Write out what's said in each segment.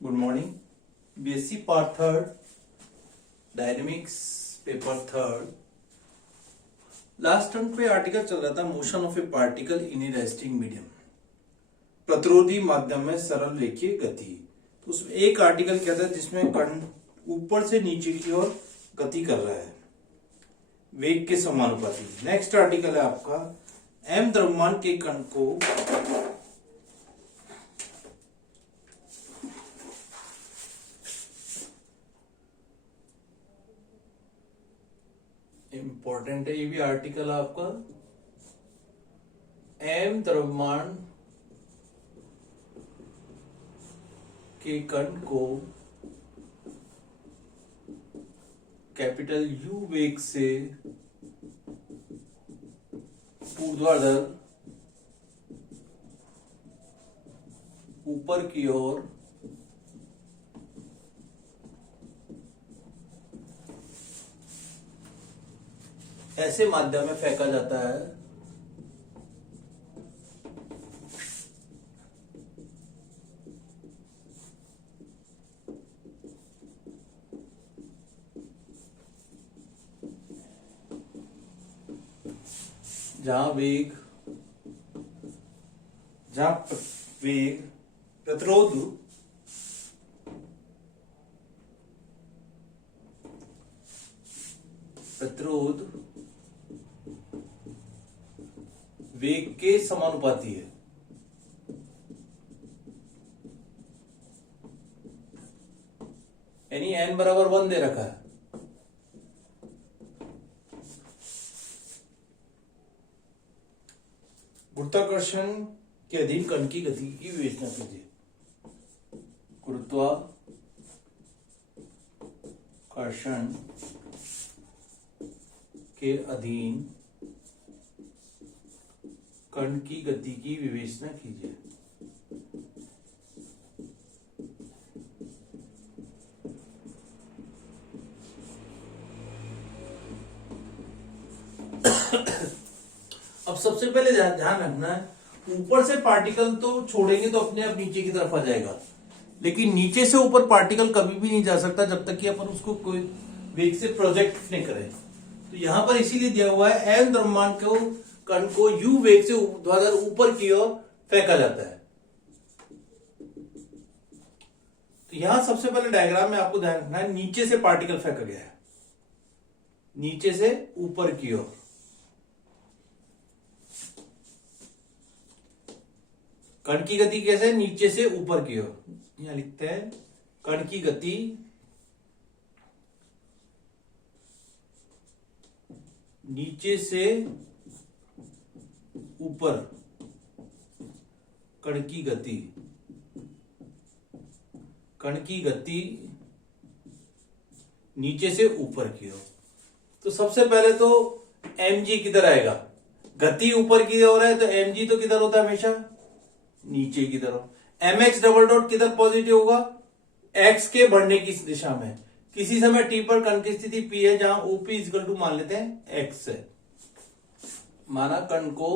Good morning. BSc part third, dynamics paper third. Last term पे article चल रहा था motion of A particle in A resting medium, प्रतिरोधी माध्यम में सरल रेखीय गति। तो उसमें एक आर्टिकल क्या था जिसमें कण ऊपर से नीचे की ओर गति कर रहा है वेग के समानुपाती। नेक्स्ट आर्टिकल है आपका एम द्रव्यमान के कण को इंपॉर्टेंट है ये भी आर्टिकल आपका। एम द्रव्यमान के कण को कैपिटल यू वेग से ऊर्ध्वाधर ऊपर की ओर ऐसे माध्यम में फेंका जाता है जहां वेग प्रतिरोध वेग के समानुपाती है। यानी n बराबर 1 दे रखा है। गुरुत्वाकर्षण के अधीन कण की गति की विवेचना कीजिए। गुरुत्वाकर्षण के अधीन कण की गति की विवेचना कीजिए। अब सबसे पहले ध्यान रखना है, ऊपर से पार्टिकल तो छोड़ेंगे तो अपने आप नीचे की तरफ आ जाएगा, लेकिन नीचे से ऊपर पार्टिकल कभी भी नहीं जा सकता जब तक कि अपन उसको कोई वेग से प्रोजेक्ट नहीं करें। तो यहां पर इसीलिए दिया हुआ है एम द्रव्यमान को कण को यू वेग से ऊर्ध्वाधर ऊपर की ओर फेंका जाता है। तो यहां सबसे पहले डायग्राम में आपको ध्यान रखना है, नीचे से पार्टिकल फेंका गया है, नीचे से ऊपर की ओर। कण की गति कैसे है? नीचे से ऊपर की ओर। यहां लिखते हैं कण की गति नीचे से ऊपर, कण की गति नीचे से ऊपर की ओर। तो सबसे पहले तो mg किधर आएगा? गति ऊपर की ओर है तो mg तो किधर होता है? हमेशा नीचे की तरफ। mx डबल डॉट किधर पॉजिटिव होगा? x के बढ़ने की दिशा में। किसी समय t पर कण की स्थिति p है जहां OP इक्वल टू मान लेते हैं x है। माना कण को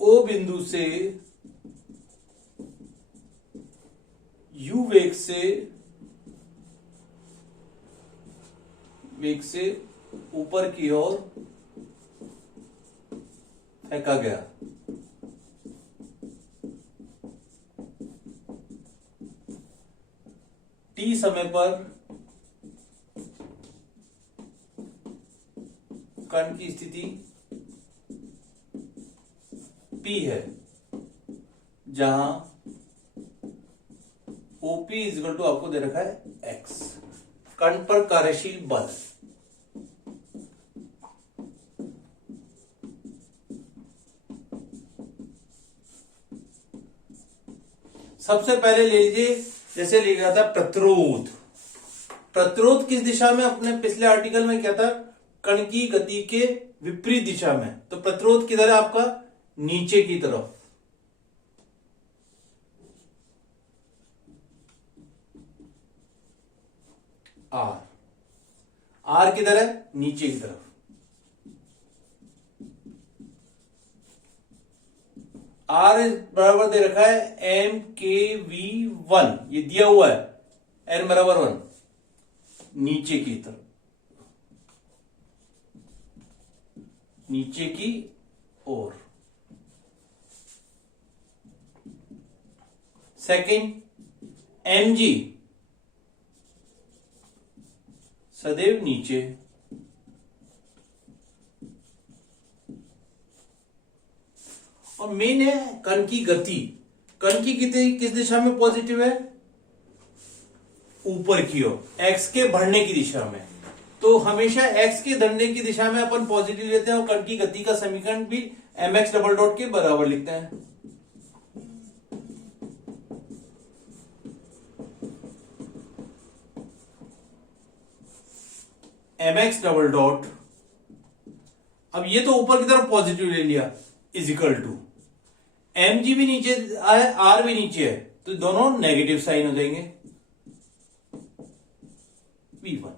O बिंदु से u वेग से ऊपर की ओर फेंका गया। t समय पर कण की स्थिति p है जहां OP इक्वल टू आपको दे रखा है x। कण पर कार्यशील बल, सबसे पहले ले लीजिए, जैसे लिखा था प्रतिरोध। प्रतिरोध किस दिशा में? अपने पिछले आर्टिकल में क्या था? कण की गति के विपरीत दिशा में। तो प्रतिरोध किधर है आपका? नीचे की तरफ। R आर किधर है? नीचे की तरफ। आर बराबर दे रखा है MkV1, ये दिया हुआ है n बराबर 1 नीचे की तरफ, नीचे की ओर। सेकंड Mg सदैव नीचे, और मेन है कण की गति। कण की गति किस दिशा में पॉजिटिव है? ऊपर की ओर, x के बढ़ने की दिशा में। तो हमेशा x के बढ़ने की दिशा में अपन पॉजिटिव लेते हैं, और कण की गति का समीकरण भी mx डबल डॉट के बराबर लिखते हैं। mx डबल डॉट, अब ये तो ऊपर की तरफ पॉजिटिव ले लिया, इज इक्वल टू mg भी नीचे है, r भी नीचे है, तो दोनों नेगेटिव साइन हो जाएंगे। v1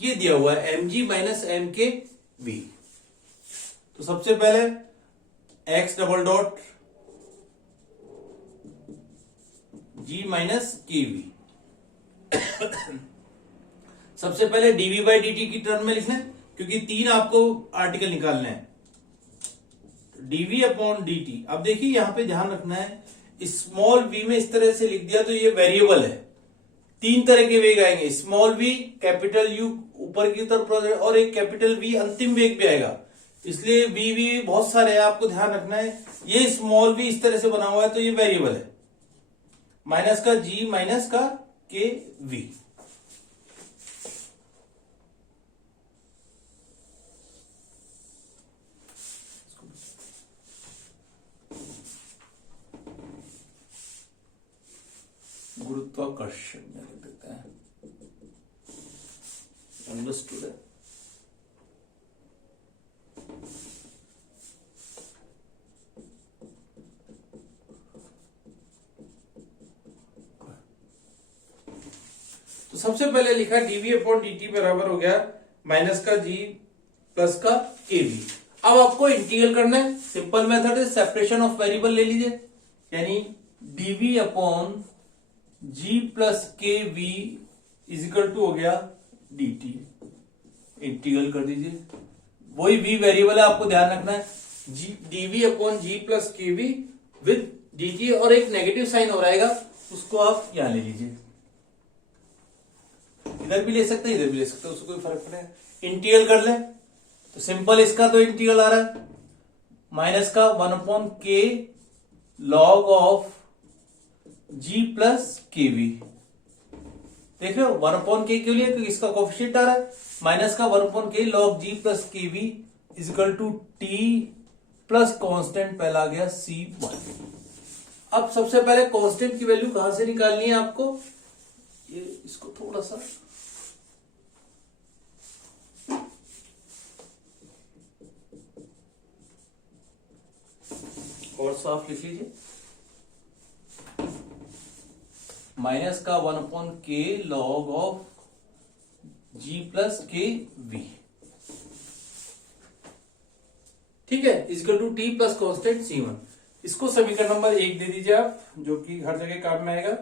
ये दिया हुआ है mg माइनस mkv। तो सबसे पहले x double dot g minus kv, सबसे पहले dv बाई dt की टर्म में लिखना है, क्योंकि 3 आपको आर्टिकल निकालने हैं। dv अपॉन dt, अब देखिए यहां पे ध्यान रखना है, स्मॉल v में इस तरह से लिख दिया तो ये वेरिएबल है। 3 तरह के वेग आएंगे, स्मॉल v, कैपिटल U ऊपर की तरफ और एक कैपिटल V अंतिम वेग भी आएगा, इसलिए v बहुत सारे हैं, आपको ध्यान रखना है। ये स्मॉल v इस तरह से बना हुआ है तो ये वेरिएबल है, माइनस का g माइनस का k v। गुरुत्वाकर्षण में लिख देते हैं, अंडरस्टूड है। तो सबसे पहले लिखा dv अपॉन dt बराबर हो गया माइनस का g प्लस का kv। अब आपको इंटीग्रल करना है, सिंपल मेथड है, सेपरेशन ऑफ वेरिएबल ले लीजिए, यानी dv अपॉन g प्लस के वी इज इक्वल टू हो गया dt। इंटीग्रल कर दीजिए, वही v वेरिएबल है, आपको ध्यान रखना है, dv अपॉन जी प्लस के वी विद dt, और एक नेगेटिव साइन हो रहेगा, उसको आप यहां ले लीजिए, इधर भी ले सकते हैं, इधर भी ले सकते हैं, उसको कोई फर्क पड़ेगा। इंटीग्रल कर ले तो सिंपल इसका तो इंटीग्रल आ रहा है, माइनस का 1 upon k log of g plus के वी। देख रहे हो 1 अपॉन के क्यों लिया? क्योंकि इसका कोफिशिएंट आ रहा है, माइनस का 1 upon k log g plus के v is equal to t plus constant पहला आ गया c1। अब सबसे पहले कांस्टेंट की वैल्यू कहां से निकालनी है आपको, ये इसको थोड़ा सा और साफ लिख लीजिए, माइनस का 1 upon k log of g plus के वी, ठीक है, equal to t plus constant c1। इसको समीकरण नंबर 1 दे दीजिए आप, जो कि हर जगह काम में आएगा,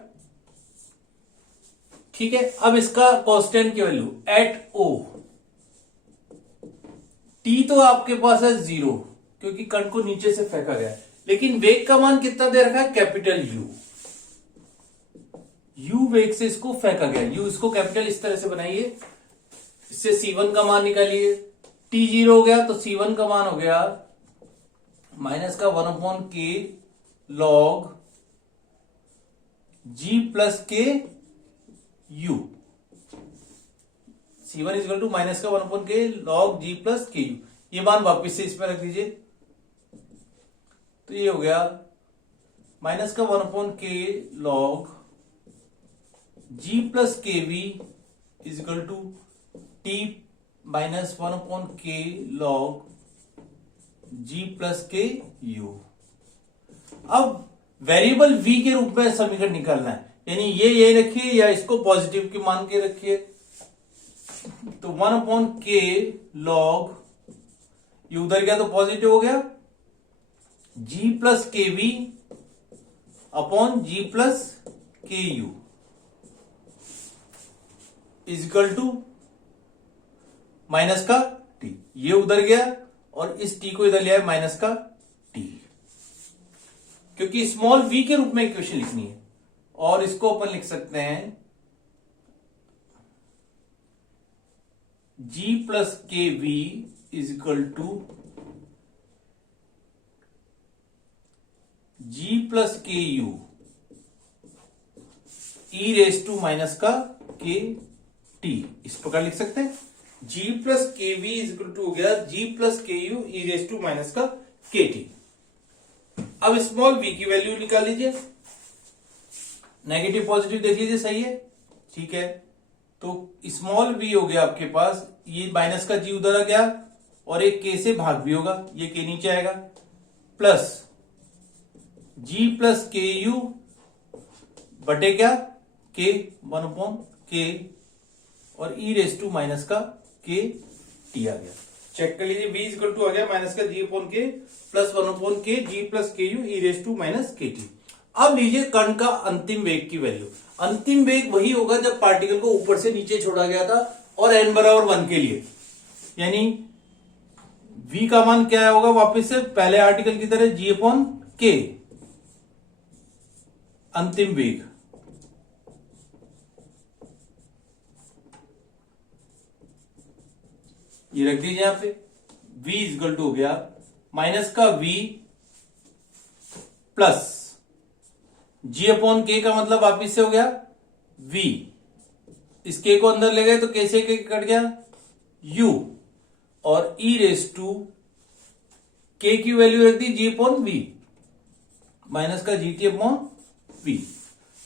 ठीक है। अब इसका कांस्टेंट की वैल्यू एट ओ, टी तो आपके पास है 0 क्योंकि कण को नीचे से फेंका गया है, लेकिन वेग का मान कितना दे रखा है, कैपिटल यू। यू वेग से इसको फेंका गया, यू इसको कैपिटल इस तरह से बनाइए, इससे C1 का मान निकालिए, टी 0 हो गया तो C1 का मान हो गया माइनस का 1 upon k log G plus के u. C1 is equal to minus का 1 upon k log G plus के यू। ये मान वापिस से इसमें रख दीजिए, तो ये हो गया माइनस का 1 upon k log G plus के v is equal to t minus 1 upon k log G plus के यू। अब वेरिएबल v के रूप में समीकरण निकालना है, यानी ये रखिए या इसको पॉजिटिव की मान के रखिए, तो 1 अपॉन के लॉग, ये उधर गया तो पॉजिटिव हो गया, जी प्लस के वी अपॉन जी प्लस के यू इजिकल टू माइनस का टी। ये उधर गया और इस टी को इधर लिया है माइनस का टी, क्योंकि स्मॉल वी के रूप में इक्वेशन लिखनी है। और इसको अपन लिख सकते हैं जी प्लस के V equal to G plus के you E raise to minus का के टी। इस प्रकार लिख सकते हैं जी प्लस के वी इजिकल टू हो गया जी प्लस के you E raise to minus का के टी। अब स्मॉल वी की वैल्यू निकाल लीजिए, नेगेटिव पॉजिटिव देख लीजिए, सही है, ठीक है। तो स्मॉल वी हो गया आपके पास, ये माइनस का जी उधर आ गया और एक के से भाग भी होगा, ये के नीचे आएगा, प्लस जी प्लस के यू बटे क्या के 1 के और ई रेस टू माइनस का के टी आ गया। चेक कर लीजिए, v इक्वल टू आ गया माइनस का जी upon k plus 1 k g plus के you E raise to minus k t. अब लीजिए कण का अंतिम वेग की वैल्यू। अंतिम वेग वही होगा जब पार्टिकल को ऊपर से नीचे छोड़ा गया था और n बराबर 1 के लिए, यानी v का मान क्या होगा, वापस से पहले आर्टिकल की तरह g अपॉन के अंतिम वेग। ये रख दीजिए यहां पे, v इक्वल टू हो गया माइनस का v प्लस जी अपॉन के का मतलब वापिस से हो गया v, इस के को अंदर ले गए तो कैसे के कट गया u और e रेस टू के की वैल्यू रख दी g अपॉन v माइनस का जी टी अपॉन v।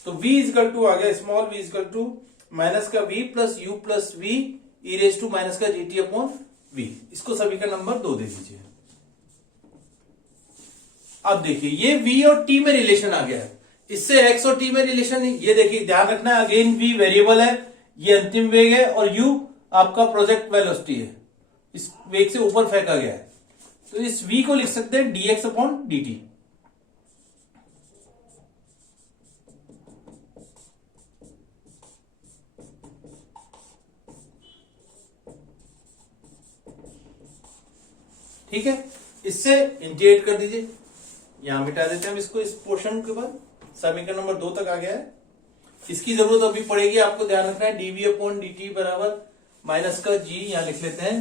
तो v इक्वल टू आ गया small v equal to minus का v plus u plus v e raise to minus का जी टी अपॉन v। इसको समीकरण नंबर 2 दे दीजिए। अब देखिए ये v और t में रिलेशन आ गया है, इससे x और t में रिलेशन, ये देखिए ध्यान रखना है, अगेन v वेरिएबल है, ये अंतिम वेग है और u आपका प्रोजेक्ट वेलोसिटी है, इस वेग से ऊपर फेंका गया है। तो इस v को लिख सकते हैं dx अपॉन dt। ठीक है, इससे इंटीग्रेट कर दीजिए, यहां मिटा देते हैं हम इसको, इस पोर्शन के बाद समीकरण नंबर 2 तक आ गया है। इसकी जरूरत अभी पड़ेगी, आपको ध्यान रखना है dv अपॉन dt बराबर माइनस का g, यहां लिख लेते हैं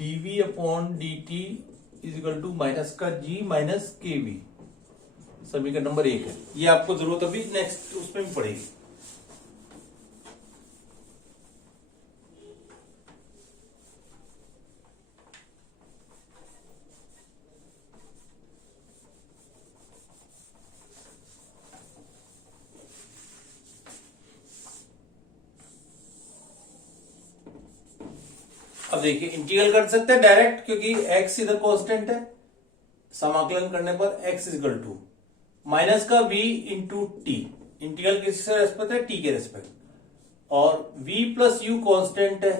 dv upon dt is equal to minus का g माइनस के वी, समीकरण नंबर 1 है। ये आपको जरूरत अभी नेक्स्ट उसमें भी पड़ेगी। अब देखिए इंटीग्रल कर सकते हैं डायरेक्ट, क्योंकि x इधर कांस्टेंट है, समाकलन करने पर x इक्वल टू माइनस का v इंटू टी, इंटीग्रल किससे रेस्पेक्ट है, t के रेस्पेक्ट, और v प्लस यू कांस्टेंट है,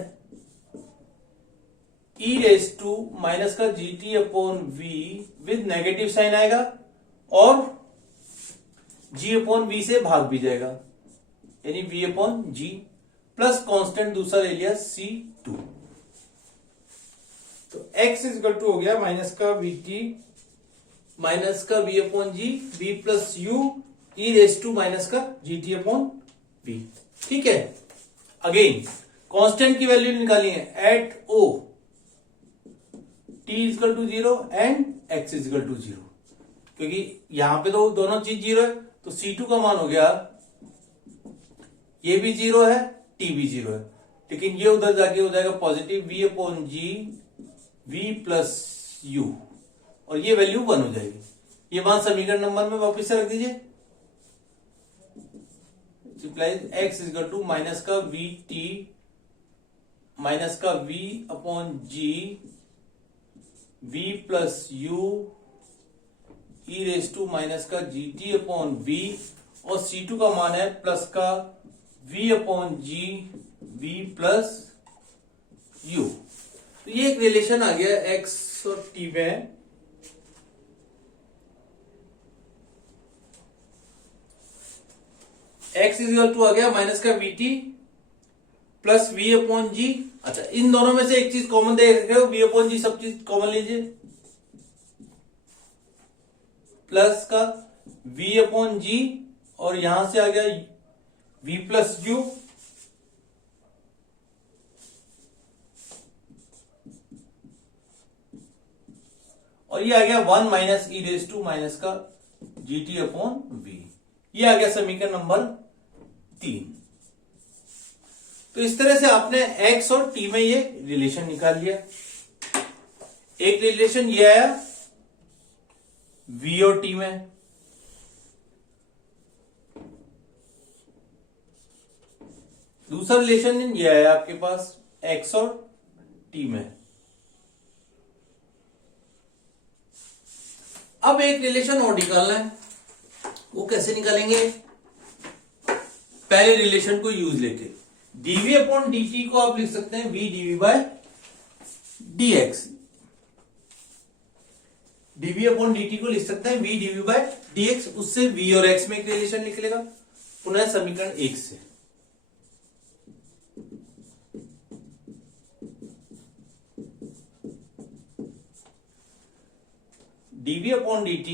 e रेस टू माइनस का g t upon v with negative sign आएगा और g अपॉन v से भाग भी जाएगा, यानी v अपॉन जी प्लस कांस्टेंट दूसरा ले लिया c2। तो x इक्वल टू हो गया माइनस का वी टी माइनस का v upon g v plus u E raise to minus का जी टी अपॉन v। ठीक है, अगेन कांस्टेंट की वैल्यू निकाली है at o t equal to 0 and x equal to 0, क्योंकि यहां पे तो दोनों चीज 0 है, तो c2 का मान हो गया, ये भी 0 है t भी 0 है, लेकिन ये उधर जाके हो जाएगा positive v upon g v plus u और ये वैल्यू 1 हो जाएगी। ये मान समीकरण नंबर में वापस से रख दीजिए, x इक्वल टू माइनस का वी टी माइनस का v upon g v plus u E raise to minus का जी टी अपॉन v और c2 का मान है प्लस का v upon g v plus u. तो ये एक रिलेशन आ गया x और t में, x इक्वल टू आ गया माइनस का vt प्लस v अपॉन जी। अच्छा, इन दोनों में से एक चीज कॉमन देख रहे हो, v अपॉन जी सब चीज कॉमन लीजिए, प्लस का v अपॉन जी और यहां से आ गया v प्लस यू, और ये आ गया 1 minus e raise to minus का जी टी अपॉन वी। ये आ गया समीकरण नंबर 3। तो इस तरह से आपने x और t में ये रिलेशन निकाल लिया। एक रिलेशन ये आया v और t में, दूसरा रिलेशन ये आया आपके पास x और t में। अब एक रिलेशन और निकालना है, वो कैसे निकालेंगे? पहले रिलेशन को यूज लेके dv अपॉन dt को आप लिख सकते हैं v dv by dx। dv upon dt को लिख सकते हैं v dv बाय dx, उससे v और x में एक रिलेशन निकलेगा। पुनः समीकरण 1 से dv upon dt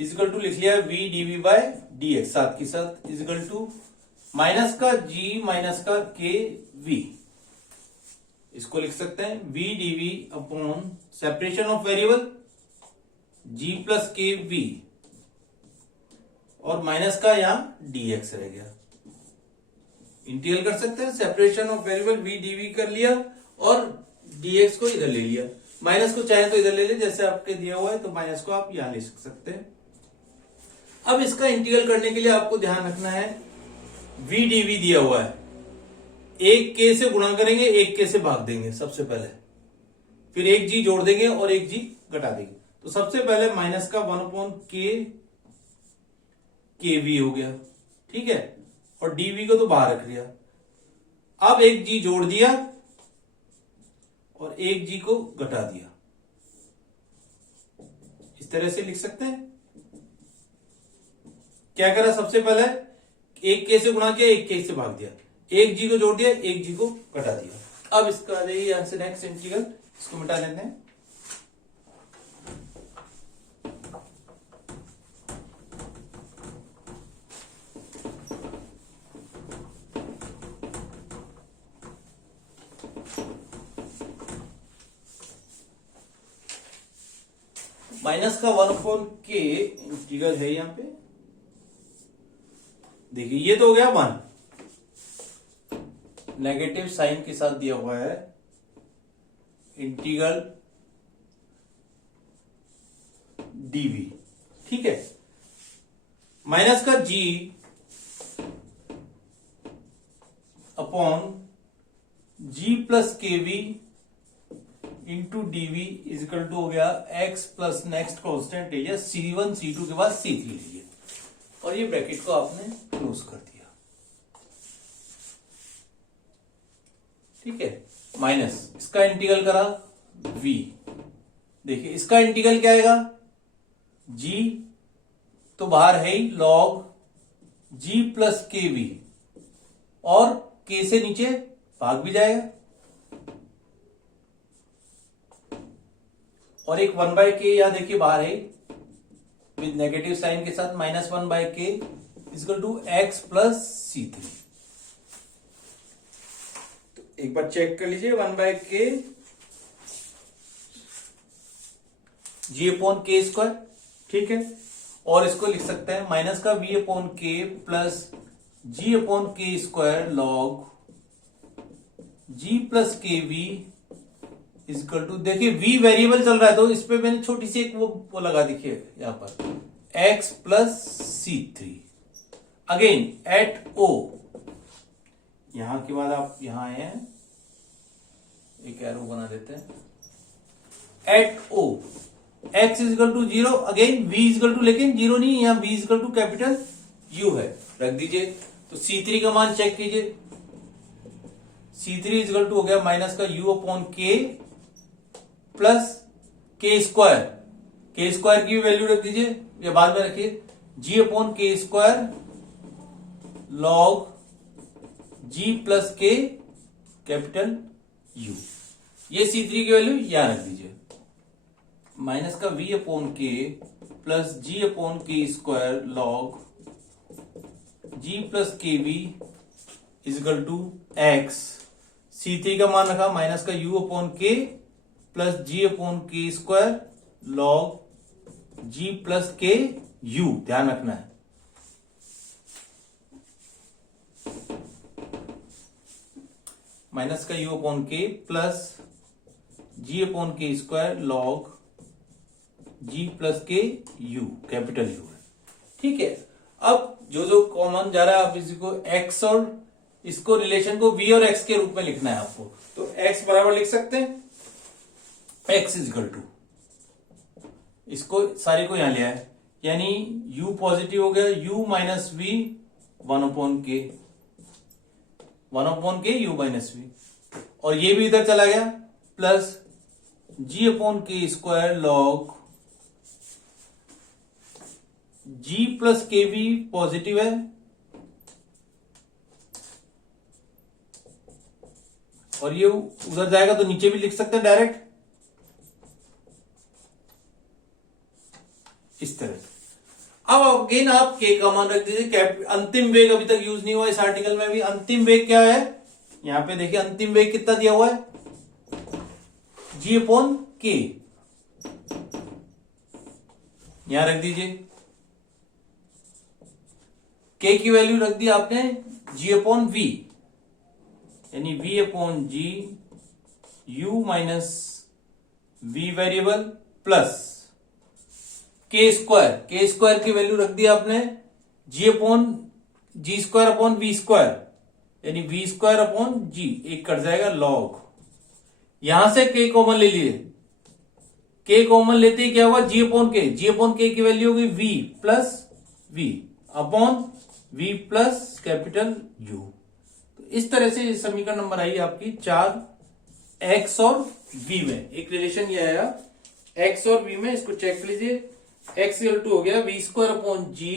is equal to लिख लिया v dv बाय dx, साथ के साथ इजिकल टू माइनस का g माइनस का k v। इसको लिख सकते हैं v dv upon separation of variable g plus k v, और माइनस का यहां dx रह गया। इंटीग्रल कर सकते हैं, separation of variable v dv कर लिया और dx को इधर ले लिया। माइनस को चाहे तो इधर ले ले, जैसे आपके दिया हुआ है, तो माइनस को आप यहां ले सकते हैं। अब इसका इंटीग्रल करने के लिए आपको ध्यान रखना है v dv दिया हुआ है, एक k से गुणा करेंगे, एक k से भाग देंगे सबसे पहले, फिर एक g जोड़ देंगे और एक g घटा देंगे। तो सबसे पहले माइनस का 1 अपॉन k v हो गया, ठीक है, और dv को तो बाहर रख लिया। अब एक g जोड़ दिया और एक g को घटा दिया। इस तरह से लिख सकते हैं। क्या करा? सबसे पहले एक k से गुणा किया, एक k से भाग दिया, एक g को जोड़ दिया, एक g को घटा दिया। अब इसका आ जाइए यहां से नेक्स्ट इंटीग्रल, इसको मिटा लेते हैं। माइनस का 1 अपॉन k इंटीग्रल है यहां पे, देखिए ये तो हो गया 1, नेगेटिव साइन के साथ दिया हुआ है इंटीग्रल dv, ठीक है। माइनस का g अपॉन g प्लस के v into dv is equal to हो गया x प्लस नेक्स्ट कॉन्स्टेंट लीजिए c1 c2 के बाद c3 लीजिए, और ये ब्रैकेट को आपने क्लोज कर दिया, ठीक है। माइनस इसका इंटीग्रल करा v, देखिए इसका इंटीग्रल क्या आएगा, g तो बाहर है ही log g प्लस के वी, और k से नीचे भाग भी जाएगा, और एक 1 बाय के यहां देखिए बाहर है विद नेगेटिव साइन के साथ, minus 1 by k equal to x plus c3। तो एक बार चेक कर लीजिए, 1 बाय के जी अपॉन के स्क्वायर, ठीक है, और इसको लिख सकते हैं माइनस का v upon k plus g upon k square log g plus के वी इक्वल टू, देखिए v वेरिएबल चल रहा है तो इस पे मैंने छोटी सी एक वो लगा, देखिए यहां पर x plus c3 again at o। यहां के बाद आप यहां आए हैं, एक एरो बना देते हैं, at o x is equal to 0, again v is equal to, लेकिन 0 नहीं, यहां v is equal to capital u है, रख दीजिए। तो c3 का मान चेक कीजिए, c3 इजिकल टू हो गया माइनस का u upon k plus K square की वैल्यू रख दीजिए या बाद में रखिए, जी upon k square log g plus के कैपिटल यू। ये C3 की वैल्यू यहां रख दीजिए, माइनस का V upon k plus g upon k square log g plus के v is equal to x. C3 का मान रखा माइनस का U upon k plus g upon k square log g plus के यू, ध्यान रखना है। माइनस का U upon k plus g upon k square log g plus के यू, कैपिटल यू है। ठीक है, अब जो जो कॉमन जा रहा है आप इसी को x और इसको रिलेशन को v और x के रूप में लिखना है आपको। तो x बराबर लिख सकते हैं x इजकल टू, इसको सारे को यहां लिया है, यानी u पॉजिटिव हो गया, u minus v 1/k u minus v, और ये भी इधर चला गया, plus g upon k square log g plus के वी पॉजिटिव है, और ये उधर जाएगा तो नीचे भी लिख सकते हैं डायरेक्ट इस तरह से। अब अगेन आप k का मान रख दीजिए, अंतिम वेग अभी तक यूज नहीं हुआ इस आर्टिकल में भी। अंतिम वेग क्या है, यहां पे देखिए अंतिम वेग कितना दिया हुआ है, g अपॉन के, यहां रख दीजिए, k की वैल्यू रख दी आपने g अपॉन वी, यानी v अपॉन जी u minus V variable plus K square की वैल्यू रख दी आपने G upon G square upon V square, यानी वी स्क्वायर अपॉन जी, एक कट जाएगा लॉग, यहां से k कॉमन ले लिए, k कॉमन लेते ही क्या हुआ g अपॉन के की वैल्यू होगी v plus v upon v plus capital u। तो इस तरह से समीकरण नंबर आई आपकी 4 x और v में, एक रिलेशन ये आया x और v में, इसको चेक कर लीजिए। x इक्वल टू हो गया v square upon g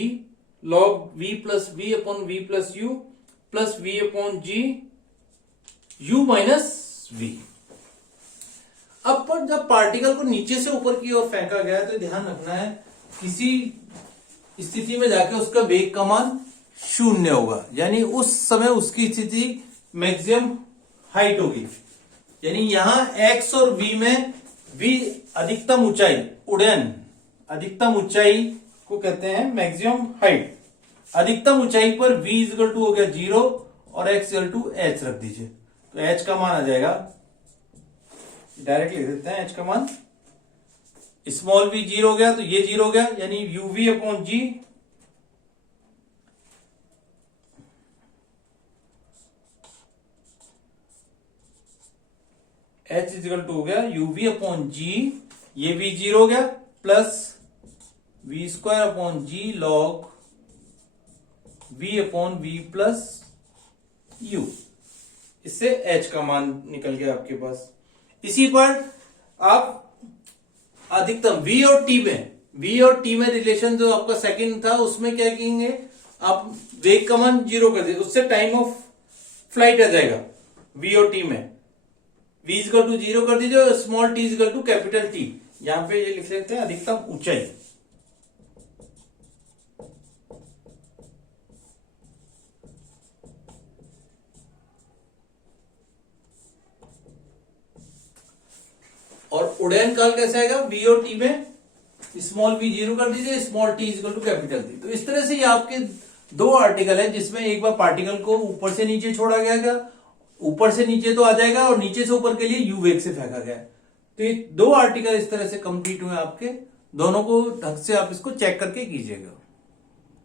log v plus v upon v plus u plus v upon जी u माइनस v। अब पर जब पार्टिकल को नीचे से ऊपर की ओर फेंका गया तो ध्यान रखना है किसी स्थिति में जाके उसका वेग का मान शून्य होगा, यानी उस समय उसकी स्थिति मैक्सिमम हाइट होगी, यानी यहां x और v में v अधिकतम ऊंचाई, उड़न अधिकतम ऊंचाई को कहते हैं मैक्सिमम हाइट। अधिकतम ऊंचाई पर v इक्वल टू हो गया 0 और x इक्वल टू h रख दीजिए, तो h का मान आ जाएगा, डायरेक्ट लिख देते हैं h का मान, स्मॉल v 0 हो गया तो ये 0 हो गया, यानी uv upon g h equal to हो गया uv अपॉन जी, ये v 0 हो गया, plus v square upon g log v upon v plus u, इससे h का मान निकल गया आपके पास। इसी पर आप अधिकतम v और t में रिलेशन जो आपका सेकंड था उसमें क्या कहेंगे, आप वेग का मान 0 कर दीजिए, उससे टाइम ऑफ फ्लाइट आ जाएगा v और t में, v इक्वल टू 0 कर दीजिए और small t equal to capital T, यहां पे ये लिख लेते हैं अधिकतम ऊंचाई। और उड़ान काल कैसे आएगा, v और t में स्मॉल v 0 कर दीजिए, small t equal to capital T। तो इस तरह से ये आपके दो आर्टिकल है जिसमें एक बार पार्टिकल को ऊपर से नीचे छोड़ा गया, ऊपर से नीचे तो आ जाएगा और नीचे से ऊपर के लिए u वेग से फेंका गया। तो ये दो आर्टिकल इस तरह से कंप्लीट हुए आपके, दोनों को ढंग से आप इसको चेक करके कीजिएगा।